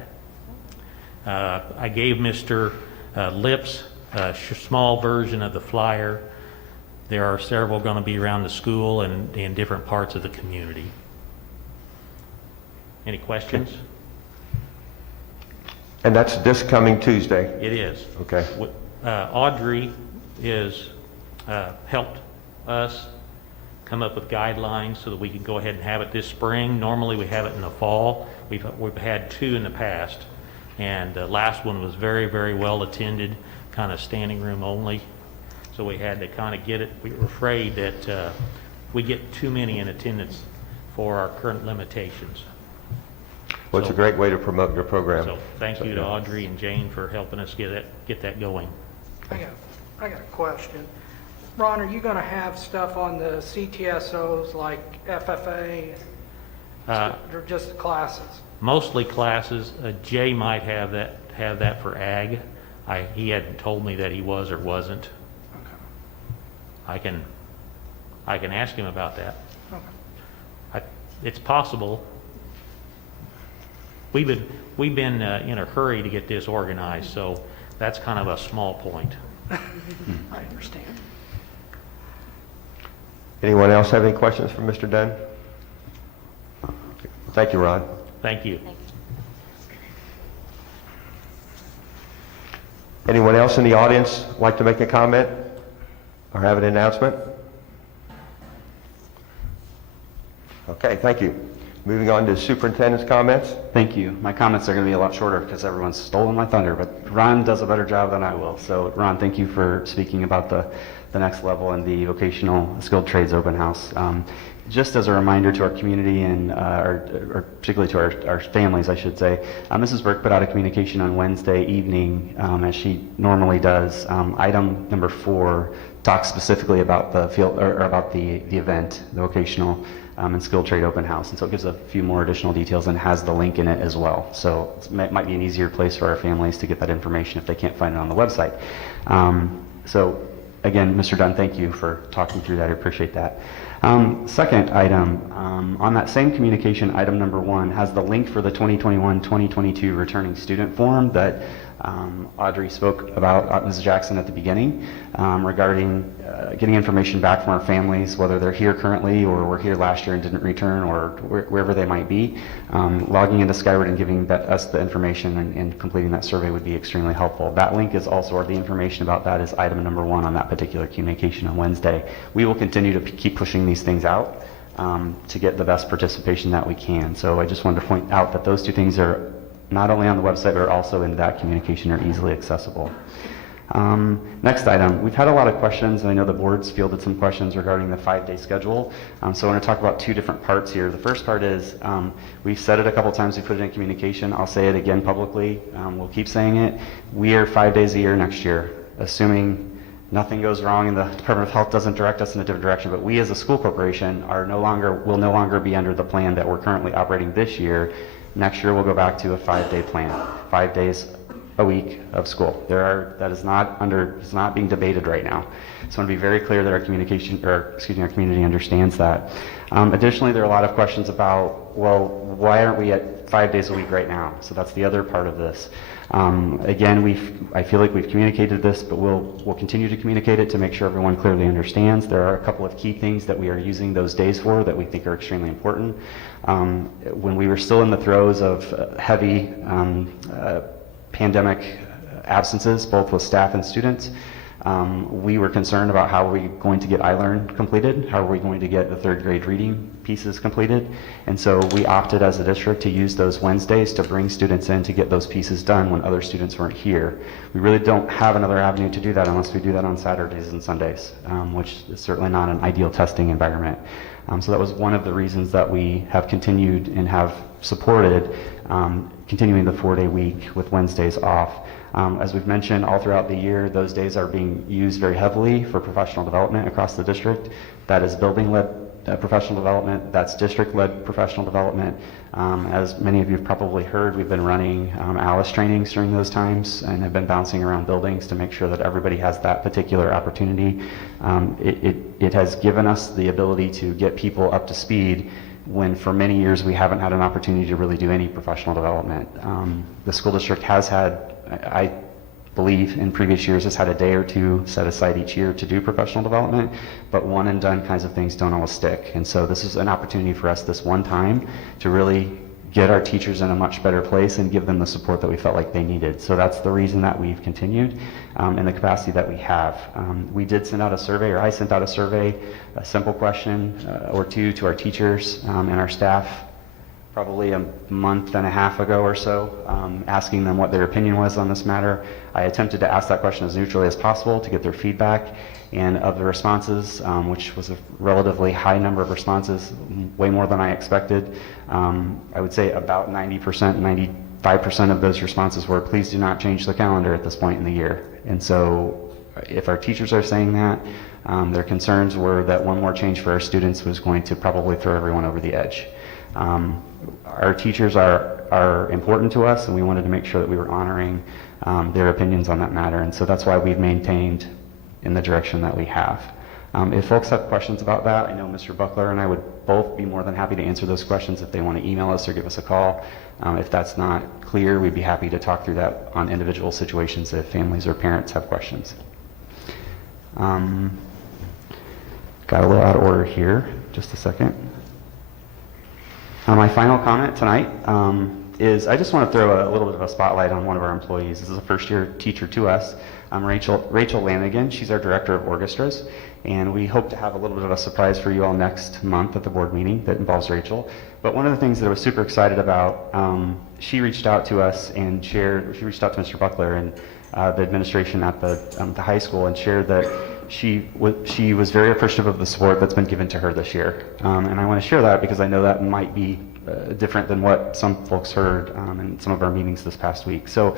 I gave Mr. Lips a small version of the flyer. There are several going to be around the school and in different parts of the community. Any questions? And that's this coming Tuesday? It is. Okay. Audrey has helped us come up with guidelines so that we can go ahead and have it this spring. Normally we have it in the fall. We've had 2 in the past, and the last one was very, very well attended, kind of standing room only. So we had to kind of get it. We were afraid that we get too many in attendance for our current limitations. Well, it's a great way to promote your program. So thank you to Audrey and Jane for helping us get that going. I got a question. Ron, are you going to have stuff on the CTSOs like FFA, or just classes? Mostly classes. Jay might have that for ag. He hadn't told me that he was or wasn't. Okay. I can ask him about that. Okay. It's possible. We've been in a hurry to get this organized, so that's kind of a small point. I understand. Anyone else have any questions for Mr. Dunn? Thank you, Ron. Thank you. Anyone else in the audience like to make a comment or have an announcement? Okay, thank you. Moving on to superintendent's comments. Thank you. My comments are going to be a lot shorter because everyone's stolen my thunder, but Ron does a better job than I will. So Ron, thank you for speaking about the next level and the vocational skilled trades open house. Just as a reminder to our community and or particularly to our families, I should say, Mrs. Burke put out a communication on Wednesday evening, as she normally does. Item number 4 talks specifically about the field or about the event, the vocational and skilled trade open house, and so it gives a few more additional details and has the link in it as well. So it might be an easier place for our families to get that information if they can't find it on the website. So again, Mr. Dunn, thank you for talking through that. I appreciate that. Second item, on that same communication, item number 1 has the link for the 2021-2022 returning student form that Audrey spoke about, Mrs. Jackson, at the beginning, regarding getting information back from our families, whether they're here currently or were here last year and didn't return, or wherever they might be. Logging into Skyward and giving us the information and completing that survey would be extremely helpful. That link is also, or the information about that is item number 1 on that particular communication on Wednesday. We will continue to keep pushing these things out to get the best participation that we can. So I just wanted to point out that those 2 things are not only on the website, but also in that communication are easily accessible. Next item, we've had a lot of questions, and I know the board's fielded some questions regarding the 5-day schedule. So I want to talk about 2 different parts here. The first part is, we've said it a couple times, we put it in communication. I'll say it again publicly. We'll keep saying it. We are 5 days a year next year, assuming nothing goes wrong and the Department of Health doesn't direct us in a different direction. But we as a school corporation will no longer be under the plan that we're currently operating this year. Next year we'll go back to a 5-day plan, 5 days a week of school. That is not being debated right now. So I want to be very clear that our community understands that. Additionally, there are a lot of questions about well, why aren't we at 5 days a week right now? So that's the other part of this. Again, I feel like we've communicated this, but we'll continue to communicate it to make sure everyone clearly understands. There are a couple of key things that we are using those days for that we think are extremely important. When we were still in the throes of heavy pandemic absences, both with staff and students, we were concerned about how are we going to get iLearn completed, how are we going to get the third grade reading pieces completed, and so we opted as a district to use those Wednesdays to bring students in to get those pieces done when other students weren't here. We really don't have another avenue to do that unless we do that on Saturdays and Sundays, which is certainly not an ideal testing environment. So that was one of the reasons that we have continued and have supported continuing the 4-day week with Wednesdays off. As we've mentioned, all throughout the year, those days are being used very heavily for professional development across the district. That is building-led professional development, that's district-led professional development. As many of you have probably heard, we've been running ALICE trainings during those times and have been bouncing around buildings to make sure that everybody has that particular opportunity. It has given us the ability to get people up to speed when for many years we haven't had an opportunity to really do any professional development. The school district has had, I believe in previous years, has had a day or two set aside each year to do professional development, but one and done kinds of things don't always stick. And so this is an opportunity for us this one time to really get our teachers in a much better place and give them the support that we felt like they needed. So that's the reason that we've continued in the capacity that we have. We did send out a survey, or I sent out a survey, a simple question or two to our teachers and our staff probably a month and a half ago or so, asking them what their opinion was on this matter. I attempted to ask that question as neutrally as possible to get their feedback, and of the responses, which was a relatively high number of responses, way more than I expected, I would say about 90%, 95% of those responses were, please do not change the calendar at this point in the year. And so if our teachers are saying that, their concerns were that one more change for our students was going to probably throw everyone over the edge. Our teachers are important to us, and we wanted to make sure that we were honoring their opinions on that matter, and so that's why we've maintained in the direction that we have. If folks have questions about that, I know Mr. Buckler and I would both be more than happy to answer those questions if they want to email us or give us a call. If that's not clear, we'd be happy to talk through that on individual situations if families or parents have questions. Got a little out of order here, just a second. My final comment tonight is I just want to throw a little bit of a spotlight on one of our employees. This is a first-year teacher to us, Rachel Lanigan. She's our director of orchestras, and we hope to have a little bit of a surprise for you all next month at the board meeting that involves Rachel. But one of the things that I was super excited about, she reached out to us and she reached out to Mr. Buckler and the administration at the high school and shared that she was very appreciative of the support that's been given to her this year. And I want to share that because I know that might be different than what some folks heard in some of our meetings this past week. So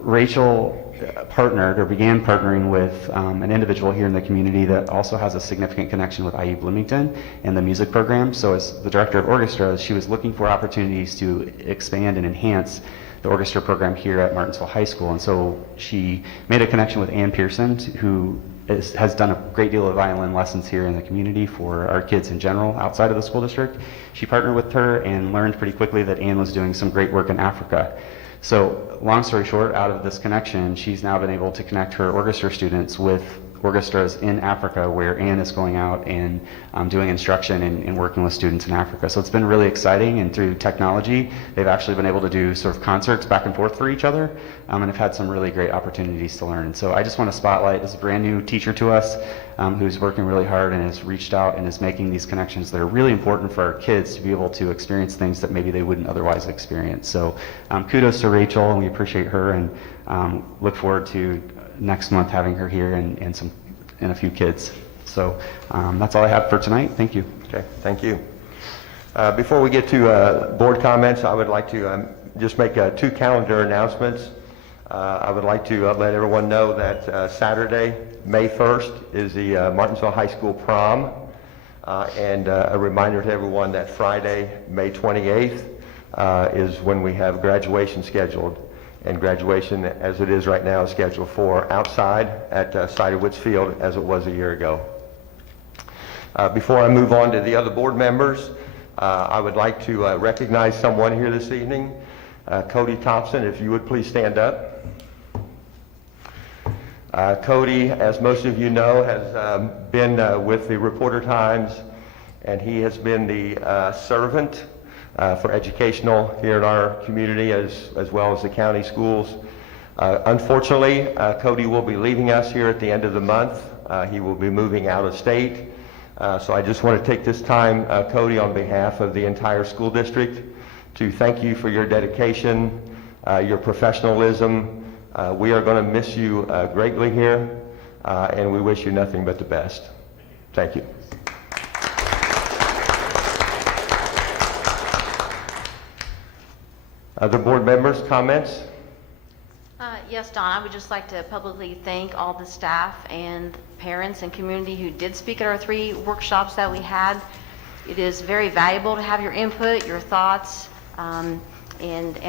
Rachel began partnering with an individual here in the community that also has a significant connection with IU Bloomington and the music program. So as the director of orchestras, she was looking for opportunities to expand and enhance the orchestra program here at Martinsville High School. And so she made a connection with Ann Pearson, who has done a great deal of violin lessons here in the community for our kids in general outside of the school district. She partnered with her and learned pretty quickly that Ann was doing some great work in Africa. So long story short, out of this connection, she's now been able to connect her orchestra students with orchestras in Africa where Ann is going out and doing instruction and working with students in Africa. So it's been really exciting, and through technology, they've actually been able to do sort of concerts back and forth for each other and have had some really great opportunities to learn. And so I just want to spotlight this brand new teacher to us who's working really hard and has reached out and is making these connections that are really important for our kids to be able to experience things that maybe they wouldn't otherwise experience. So kudos to Rachel, and we appreciate her, and look forward to next month having her here and a few kids. So that's all I have for tonight. Thank you. Okay, thank you. Before we get to board comments, I would like to just make 2 calendar announcements. I would like to let everyone know that Saturday, May 1st, is the Martinsville High School prom, and a reminder to everyone that Friday, May 28th, is when we have graduation scheduled. And graduation, as it is right now, is scheduled for outside at Cider Woods Field, as it was a year ago. Before I move on to the other board members, I would like to recognize someone here this evening. Cody Thompson, if you would please stand up. Cody, as most of you know, has been with the Reporter Times, and he has been the servant for educational here in our community as well as the county schools. Unfortunately, Cody will be leaving us here at the end of the month. He will be moving out of state. So I just want to take this time, Cody, on behalf of the entire school district, to thank you for your dedication, your professionalism. We are going to miss you greatly here, and we wish you nothing but the best. Thank you. Other board members, comments? Yes, Don, I would just like to publicly thank all the staff and parents and community who did speak at our 3 workshops that we had. It is very valuable to have your input, your thoughts, and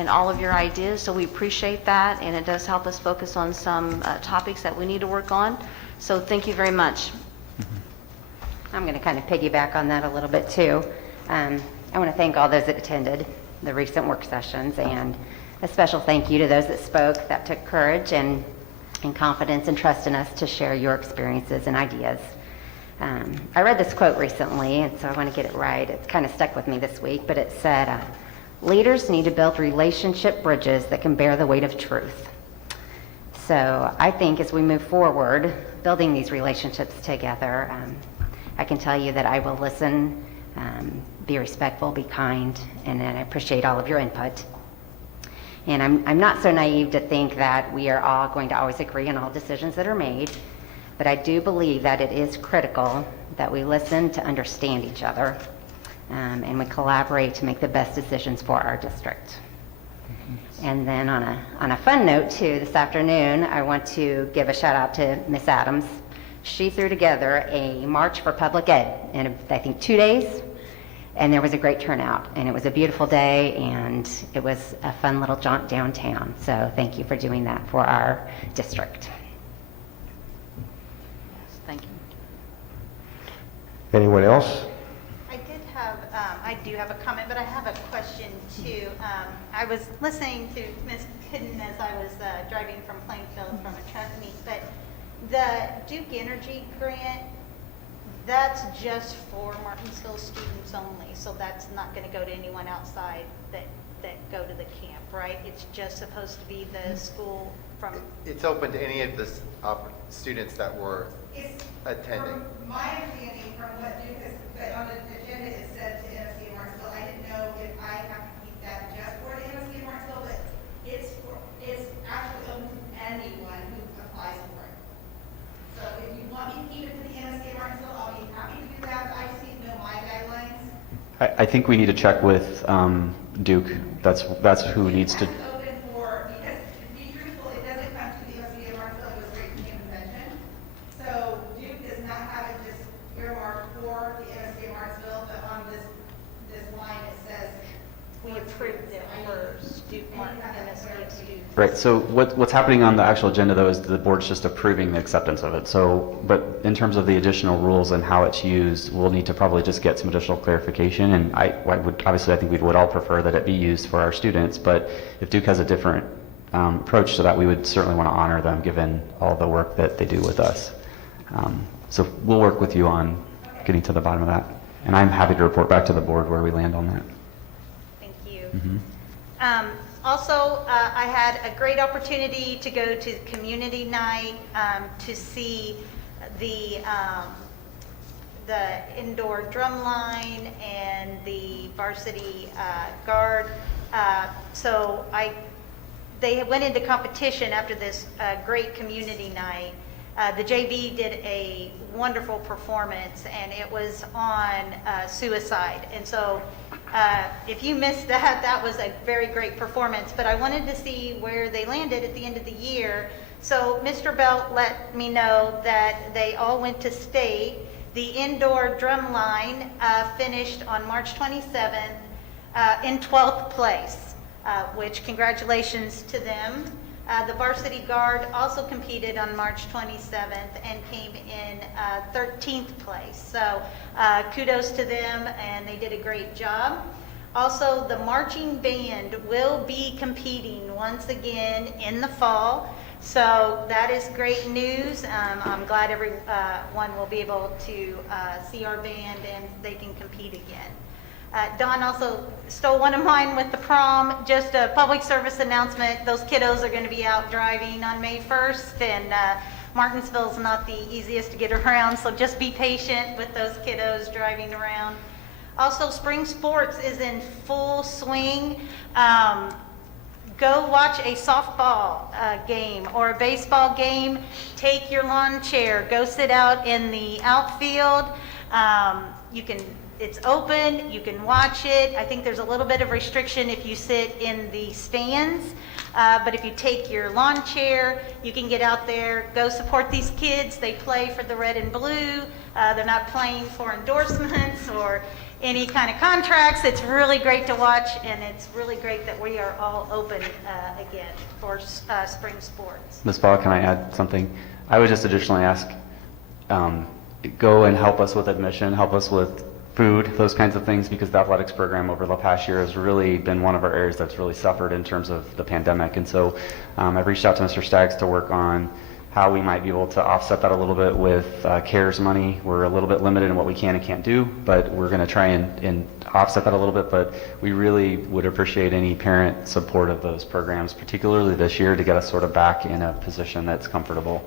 all of your ideas, so we appreciate that, and it does help us focus on some topics that we need to work on. So thank you very much. I'm going to kind of piggyback on that a little bit too. I want to thank all those that attended the recent work sessions, and a special thank you to those that spoke, that took courage and confidence and trust in us to share your experiences and ideas. I read this quote recently, and so I want to get it right. It's kind of stuck with me this week, but it said, leaders need to build relationship bridges that can bear the weight of truth. So I think as we move forward, building these relationships together, I can tell you that I will listen, be respectful, be kind, and then I appreciate all of your input. And I'm not so naive to think that we are all going to always agree on all decisions that are made, but I do believe that it is critical that we listen to understand each other, and we collaborate to make the best decisions for our district. And then on a fun note too, this afternoon, I want to give a shout out to Miss Adams. She threw together a March for Public Ed in, I think, 2 days. And there was a great turnout, and it was a beautiful day, and it was a fun little jaunt downtown. So thank you for doing that for our district. Thank you. Anyone else? I do have a comment, but I have a question too. I was listening to Ms. Kidden as I was driving from Plainfield from a track meet, but the Duke Energy grant, that's just for Martinsville students only, so that's not going to go to anyone outside that go to the camp, right? It's just supposed to be the school from... It's open to any of the students that were attending. From my understanding from what Duke has put on the agenda, it said to MSD of Martinsville. I didn't know if I have to keep that just for the MSD of Martinsville, but it's actually open to anyone who applies for it. So if you want me to keep it to the MSD of Martinsville, I'll be happy to do that. I just need to know my guidelines. I think we need to check with Duke. That's who needs to. It's open for, because to be truthful, it doesn't come to the MSD of Martinsville. It goes straight to the convention. So Duke does not have it just earmarked for the MSD of Martinsville, but on this line it says We approved it for student MSD of students. Right, so what's happening on the actual agenda though is the board's just approving the acceptance of it. So, but in terms of the additional rules and how it's used, we'll need to probably just get some additional clarification. And I would, obviously I think we would all prefer that it be used for our students, but if Duke has a different approach to that, we would certainly want to honor them given all the work that they do with us. So we'll work with you on getting to the bottom of that. And I'm happy to report back to the board where we land on that. Thank you. Mm-hmm. Also, I had a great opportunity to go to community night to see the indoor drum line and the varsity guard. So they went into competition after this great community night. The JV did a wonderful performance, and it was on suicide. And so if you missed that, that was a very great performance. But I wanted to see where they landed at the end of the year. So Mr. Belt let me know that they all went to state. The indoor drum line finished on March 27th in 12th place, which congratulations to them. The varsity guard also competed on March 27th and came in 13th place. So kudos to them, and they did a great job. Also, the marching band will be competing once again in the fall. So that is great news. I'm glad everyone will be able to see our band and they can compete again. Dawn also stole one of mine with the prom. Just a public service announcement. Those kiddos are going to be out driving on May 1st, and Martinsville's not the easiest to get around, so just be patient with those kiddos driving around. Also, spring sports is in full swing. Go watch a softball game or a baseball game. Take your lawn chair. Go sit out in the outfield. It's open, you can watch it. I think there's a little bit of restriction if you sit in the stands, but if you take your lawn chair, you can get out there, go support these kids. They play for the red and blue. They're not playing for endorsements or any kind of contracts. It's really great to watch, and it's really great that we are all open again for spring sports. Ms. Ball, can I add something? I would just additionally ask, go and help us with admission, help us with food, those kinds of things, because the athletics program over the past year has really been one of our areas that's really suffered in terms of the pandemic. And so I've reached out to Mr. Staggs to work on how we might be able to offset that a little bit with CARES money. We're a little bit limited in what we can and can't do, but we're going to try and offset that a little bit. But we really would appreciate any parent support of those programs, particularly this year, to get us sort of back in a position that's comfortable.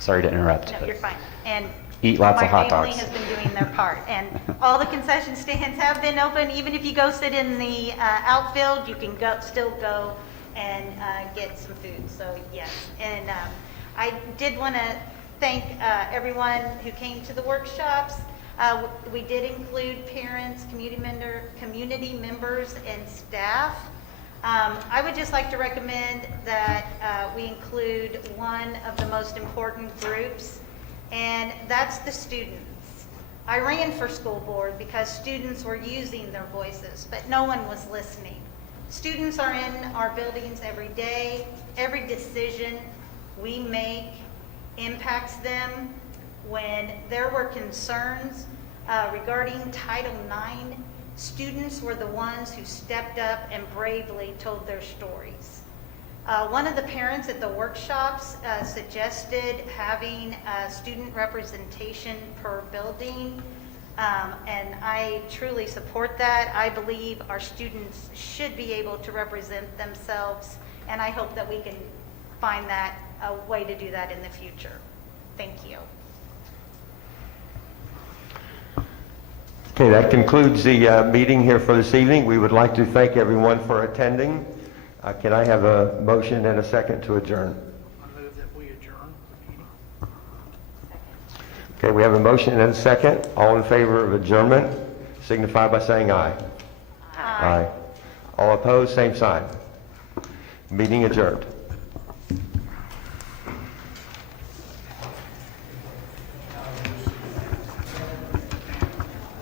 Sorry to interrupt. No, you're fine. And eat lots of hot dogs. My family has been doing their part, and all the concession stands have been open. Even if you go sit in the outfield, you can still go and get some food. So yes, and I did want to thank everyone who came to the workshops. We did include parents, community members, and staff. I would just like to recommend that we include one of the most important groups, and that's the students. I ran for school board because students were using their voices, but no one was listening. Students are in our buildings every day. Every decision we make impacts them. When there were concerns regarding Title IX, students were the ones who stepped up and bravely told their stories. One of the parents at the workshops suggested having student representation per building, and I truly support that. I believe our students should be able to represent themselves, and I hope that we can find that a way to do that in the future. Thank you. Okay, that concludes the meeting here for this evening. We would like to thank everyone for attending. Can I have a motion and a second to adjourn? I move that we adjourn the meeting. Okay, we have a motion and a second. All in favor of adjournment, signify by saying aye. Aye. All opposed, same sign. Meeting adjourned.